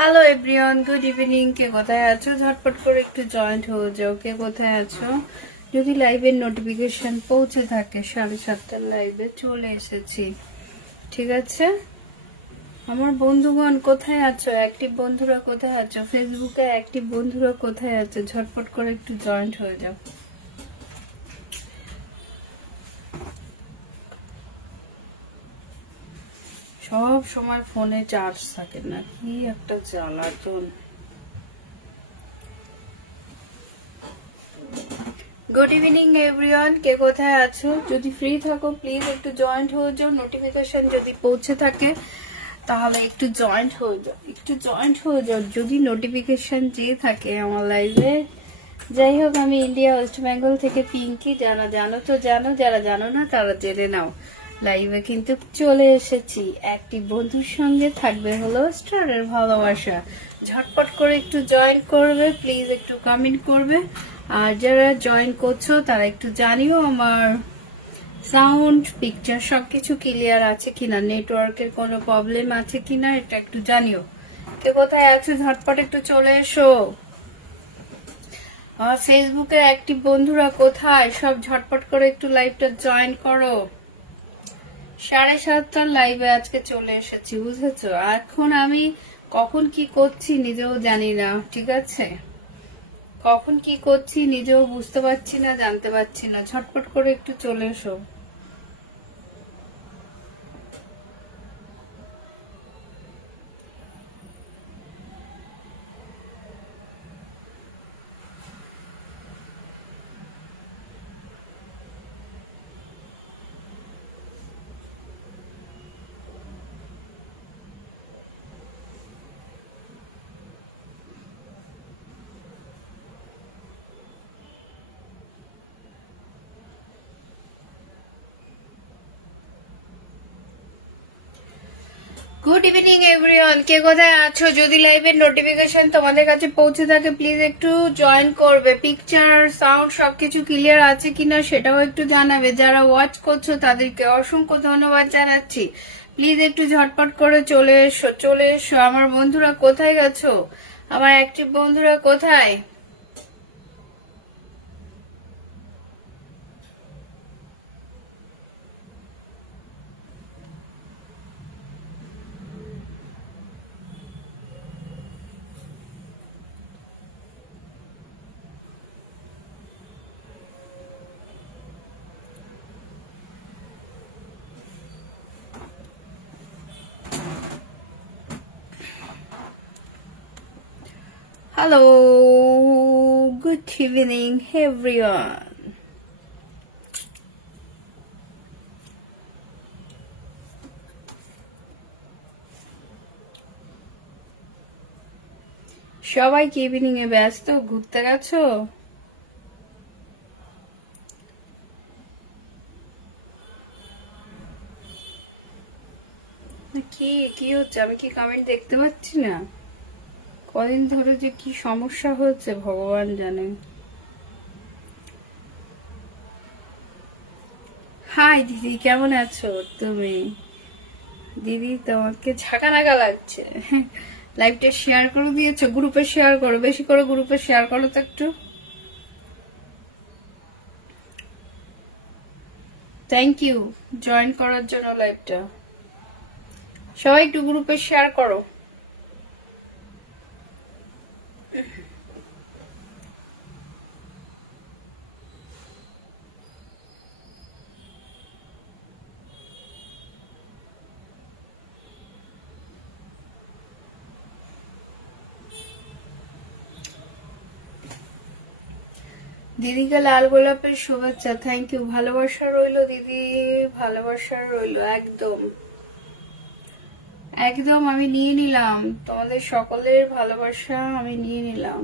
Hello everyone, good evening. কে কোথায় আছো? ঝটপট করে একটু জয়েন্ট হয়ে যাও। কে কোথায় আছো? যদি লাইভের নোটিফিকেশন পৌঁছে থাকে 7:30টার লাইভে চলে এসেছি, ঠিক আছে? আমার বন্ধুগণ কোথায় আছো? অ্যাক্টিভ বন্ধুরা কোথায় আছো? ফেসবুকে অ্যাক্টিভ বন্ধুরা কোথায় আছো? ঝটপট করে একটু জয়েন্ট হয়ে যাও। সব সময় ফোনে চার্জ থাকে না, কি একটা জ্বালাতন। গুড ইভিনিং এভরিওয়ান, কে কোথায় আছো? যদি ফ্রি থাকো প্লিজ একটু জয়েন্ট হয়ে যাও। নোটিফিকেশন যদি পৌঁছে থাকে তাহলে একটু জয়েন্ট হয়ে যাও, একটু জয়েন্ট হয়ে যাও যদি নোটিফিকেশন যেয়ে থাকে আমার লাইভে। যাই হোক, আমি ইন্ডিয়া ওয়েস্ট বেঙ্গল থেকে পিঙ্কি। যারা জানো তো জানো, যারা জানো না তারা জেনে নাও। লাইভে কিন্তু চলে এসেছি, একটি বন্ধুর সঙ্গে থাকবে হলো স্টারের ভালোবাসা। ঝটপট করে একটু জয়েন করবে প্লিজ, একটু কমেন্ট করবে। আর যারা জয়েন করছো তারা একটু জানিও আমার সাউন্ড পিকচার সবকিছু ক্লিয়ার আছে কিনা, নেটওয়ার্কের কোনো প্রবলেম আছে কিনা এটা একটু জানিও। কে কোথায় আছো ঝটপট একটু চলে এসো। আমার ফেসবুকে অ্যাক্টিভ বন্ধুরা কোথায়? সব ঝটপট করে একটু লাইভটা জয়েন করো। 7:30টার লাইভে আজকে চলে এসেছি, বুঝেছো? এখন আমি কখন কি করছি নিজেও জানি না, ঠিক আছে? কখন কি করছি নিজেও বুঝতে পারছি না, জানতে পারছি না। ঝটপট করে একটু চলে এসো। গুড ইভিনিং এভরিওয়ান, কে কোথায় আছো? যদি লাইভের নোটিফিকেশন তোমাদের কাছে পৌঁছে থাকে প্লিজ একটু জয়েন করবে। পিকচার সাউন্ড সবকিছু ক্লিয়ার আছে কিনা সেটাও একটু জানাবে। যারা ওয়াচ করছো তাদেরকে অসংখ্য ধন্যবাদ জানাচ্ছি। প্লিজ একটু ঝটপট করে চলে এসো, চলে এসো। আমার বন্ধুরা কোথায় গেছো? আমার অ্যাক্টিভ বন্ধুরা কোথায়? Hello, good evening everyone. সবাই কি ইভিনিং এ ব্যস্ত? ঘুরতে গেছো? কি কি হচ্ছে? আমি কি কমেন্ট দেখতে পাচ্ছি না? কদিন ধরে যে কি সমস্যা হচ্ছে ভগবান জানে। হাই দিদি, কেমন আছো তুমি? দিদি তোমাকে ঝাঁকা নাকা লাগছে। লাইভটা শেয়ার করে দিয়েছো? গ্রুপে শেয়ার করো, বেশি করে গ্রুপে শেয়ার করো তো একটু। থ্যাংক ইউ জয়েন করার জন্য লাইভটা। সবাই একটু গ্রুপে শেয়ার করো। দিদিকে লাল গোলাপের শুভেচ্ছা। থ্যাংক ইউ, ভালোবাসা রইলো দিদি, ভালোবাসা রইলো। একদম একদম আমি নিয়ে নিলাম, তোমাদের সকলের ভালোবাসা আমি নিয়ে নিলাম।